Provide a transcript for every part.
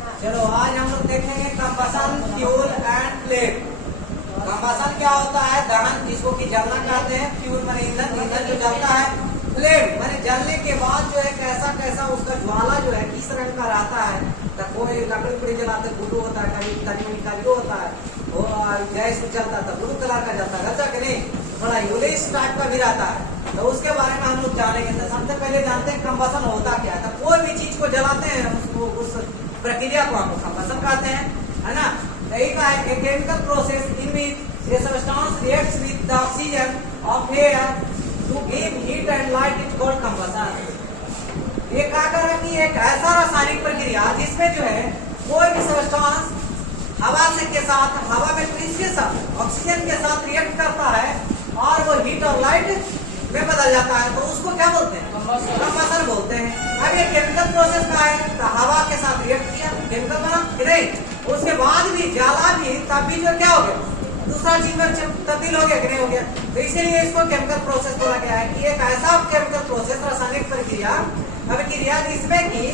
चलो आज हम लोग देखेंगे combustion, fuel and flame. Combustion क्या होता है? दहन, जिसको कि जलना कहते हैं। फ्यूल माने ईंधन, ईंधन जो जलता है। फ्लेम माने जलने के बाद जो है कैसा कैसा उसका ज्वाला जो है किस रंग का रहता है। तो कोई लकड़ी उकड़ी जलाते ब्लू होता है, कभी काली होता है, और गैस जलता था ब्लू कलर का जलता है, अच्छा कि नहीं? थोड़ा यूलिश टाइप का भी रहता है। तो उसके बारे में हम लोग जानेंगे। तो सबसे पहले जानते हैं कंबसन होता क्या है। तो कोई भी चीज को जलाते हैं उसको, उस प्रक्रिया को हम लोग कंबसन कहते हैं, है ना? यही का है chemical process in which a substance reacts with the oxygen of air to give heat and light is called combustion. ये क्या कर रहा है कि एक ऐसा रासायनिक प्रक्रिया जिसमें जो है कोई भी सब्सटेंस हवा से के साथ, हवा में किसके साथ, ऑक्सीजन के साथ रिएक्ट करता है और वो हीट और लाइट में बदल जाता है, तो उसको क्या बोलते हैं? कंबसन बोलते हैं। अब ये केमिकल प्रोसेस का है, तो हवा के साथ रिएक्ट किया, केमिकल बना कि नहीं? उसके बाद भी जला भी, तब भी जो क्या हो गया, दूसरा चीज में तब्दील हो गया कि नहीं हो गया? तो इसीलिए इसको केमिकल प्रोसेस बोला गया है कि एक ऐसा केमिकल प्रोसेस, रासायनिक प्रक्रिया जिसमें कि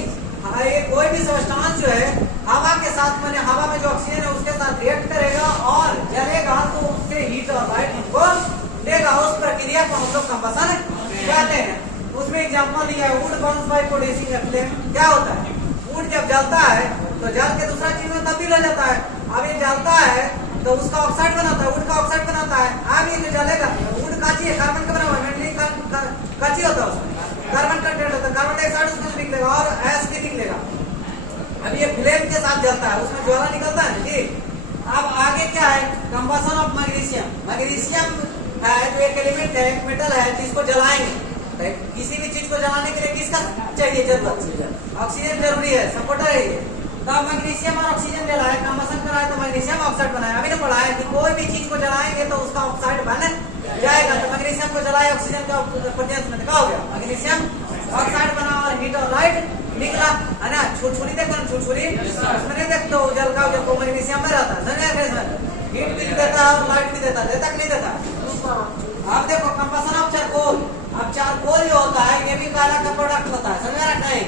कोई भी सब्सटेंस जो है हवा के साथ, माने हवा में जो ऑक्सीजन है उसके साथ रिएक्ट करेगा और जलेगा, तो उससे हीट और लाइट हमको देगा। उस प्रक्रिया को हम लोग कंबसन कहते हैं। उसमें एग्जांपल दिया है, would Burns by producing a flame. क्या होता है? वुड जब जलता है तो जल के दूसरा चीज में तब्दील हो जाता है। अब ये जलता है तो उसका ऑक्साइड बनाता है, वुड का ऑक्साइड बनाता है। अब ये जो जलेगा, वुड काची है, कार्बन का बना हुआ है, काची होता है, उसमें कार्बन कंटेंट होता है, कार्बन डाइऑक्साइड उसमें से निकलेगा और एस भी निकलेगा। अब ये फ्लेम के साथ जलता है, उसमें ज्वाला निकलता है, ठीक? अब आगे क्या है? Combustion of magnesium. मैग्नीशियम है जो एक एलिमेंट है, एक मेटल है जिसको जलाएंगे। किसी भी चीज को जलाने के लिए किसका चाहिए जरूरत? ऑक्सीजन जरूरी है, सपोर्टर है ये। तो मैग्नीशियम और ऑक्सीजन जलाए, कंबसन कराए तो मैग्नीशियम ऑक्साइड बनाया। अभी ने पढ़ा है कि कोई भी चीज को जलाएंगे तो उसका ऑक्साइड बन जाएगा। तो मैग्नीशियम को जलाए, ऑक्सीजन का प्रेजेंस में क्या हो गया? मैग्नीशियम ऑक्साइड बना और हीट और लाइट निकला, है ना? छुरछुरी देखो ना, छुरछुरी उसमें नहीं देखते हो, जल का जो मैग्नीशियम में रहता है, हीट भी देता है और लाइट भी देता है, देता कि नहीं देता? अब देखो कंबसन ऑफ चारकोल। अब चारकोल जो होता है ये भी काला का प्रोडक्ट होता है, समझ रखना है?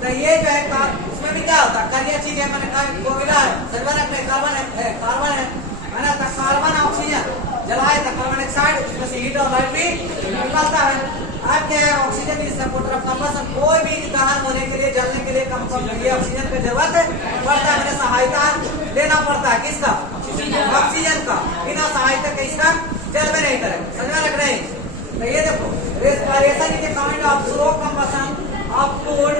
तो ये जो है उसमें भी क्या होता है? कालिया चीज है, मैंने कोयला है, समझ रखना है? कार्बन है, कार्बन है ना? तो कार्बन ऑक्सीजन जलाए तो कार्बन डाइऑक्साइड, उसमें से हीट और लाइट भी निकलता है। अब क्या है? Oxygen is supporter of combustion. कोई भी दहन होने के लिए, जलने के लिए ये ऑक्सीजन की जरूरत पड़ता है, मैंने सहायता लेना पड़ता है। किसका? ऑक्सीजन का। बिना सहायता के इसका जल में नहीं करेगा, समझ रख रहे हैं? तो ये देखो, respiration is a kind of slow combustion of food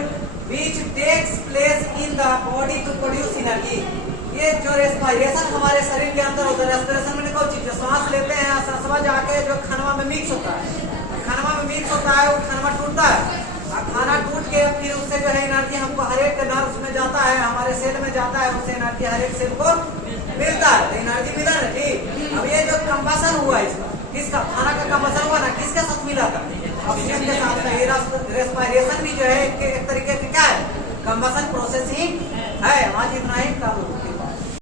which takes place in the body to produce energy. ये जो रेस्पिरेशन हमारे शरीर के अंदर होता है, रेस्पिरेशन में कोई चीज सांस लेते हैं, सांसवा जाके जो खानवा में मिक्स होता है, खानवा में मिक्स होता है, वो खानवा टूटता है, और खाना टूट के फिर उससे जो है एनर्जी हमको हर एक नर्व में जाता है, हमारे सेल में जाता है, उससे एनर्जी हर एक सेल को मिलता है, तो एनर्जी मिला ना, ठीक? अब ये जो कंबसन हुआ इसका, किसका? खाना का कंबसन हुआ ना, किसके साथ मिला था? ऑक्सीजन के साथ। रेस्पिरेशन भी जो है एक तरीके से क्या है? कंबसन प्रोसेस ही है। आज इतना ही।